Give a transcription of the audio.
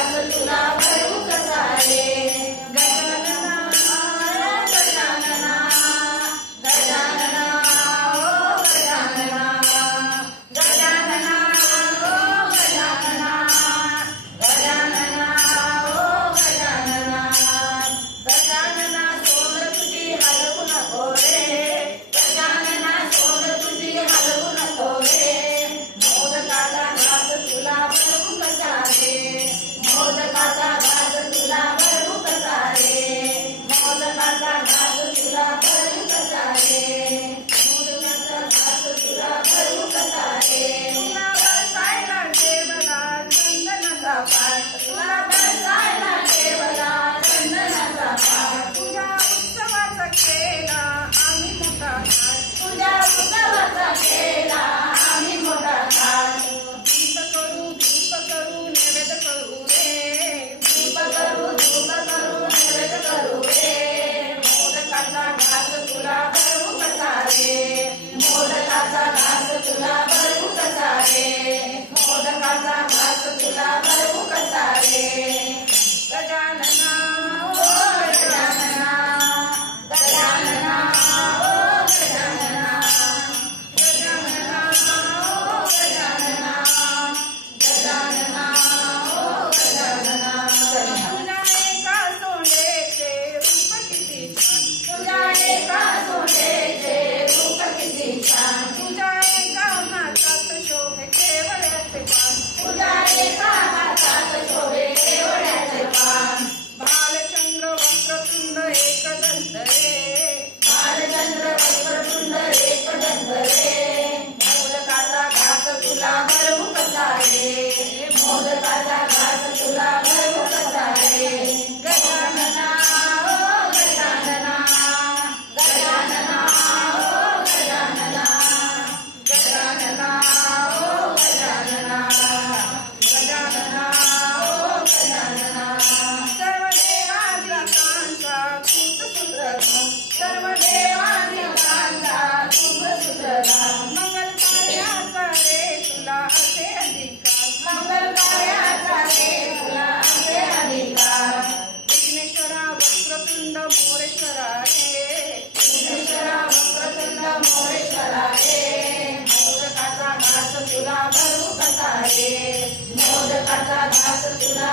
घास तुला भरू कसा रे गजानना गजानना गजानना ओ गजानना गजानना ओ गजानना गजानना ओ गजानना गजानना सोड तुझी हलवू नको रे गजानना सोड तुझी हलवू नको रे मोदकाचा घास तुला भरू कसा रे मोदकाचा घास तुला भरू कसा रे मोदकाचा घास तुला भरू कसा रे मोदकाचा घास तुला भरू कसा रे तुला बसायला देवला चंदनाचा पाट तुला बसायला देवला चंदनाचा पाट तुझ्या उत्सवाचा केला आम्ही मोठा थाट तुझ्या उत्सवाचा केला आम्ही मोठा थाट दीप करू नैवेद्य करू रे दीप करू नैवेद्य करू रे मोदकाचा घास तुला भरू कसा रे मोदकाचा घास तुला भरू कसा रे मोदकाचा घास तुला भरू कसा रे गजानना ओ गजानना गजानना ओ गजानना गजानना ओ गजानना गजानना ओ गजानना तुझ्या एका सोंडेचे रूप किती छान तुझ्या एका सोंडेचे रूप किती छान तुझ्या एका हातात शोभे केवड्याचे पान तुझ्या एका हातात शोभे केवड्याचे पान बालचंद्र वक्रतुंड एकदंत रे बालचंद्र वक्रतुंड एकदंत रे मोदकाचा घास तुला भरू कसा रे मोदकाचा घास तुला भरू कसा रे गजानना ओ गजानना गजानना ओ गजानना गजानना ओ गजानना गजानना ओ गजानना सर्व देवादिकांचा तूच सूत्रधाम सर्व देवादिकांचा तूच सूत्रधाम मंगल कार्याचा रे तुला असे अधिकार मंगल कार्याचा रे तुला असे अधिकार विघ्नेश्वरा वक्रतुंड मोरेश्वरा रे विघ्नेश्वरा वक्रतुंड मोरेश्वरा रे मोदकाचा घास तुला भरू कसा रे मोदकाचा घास तुला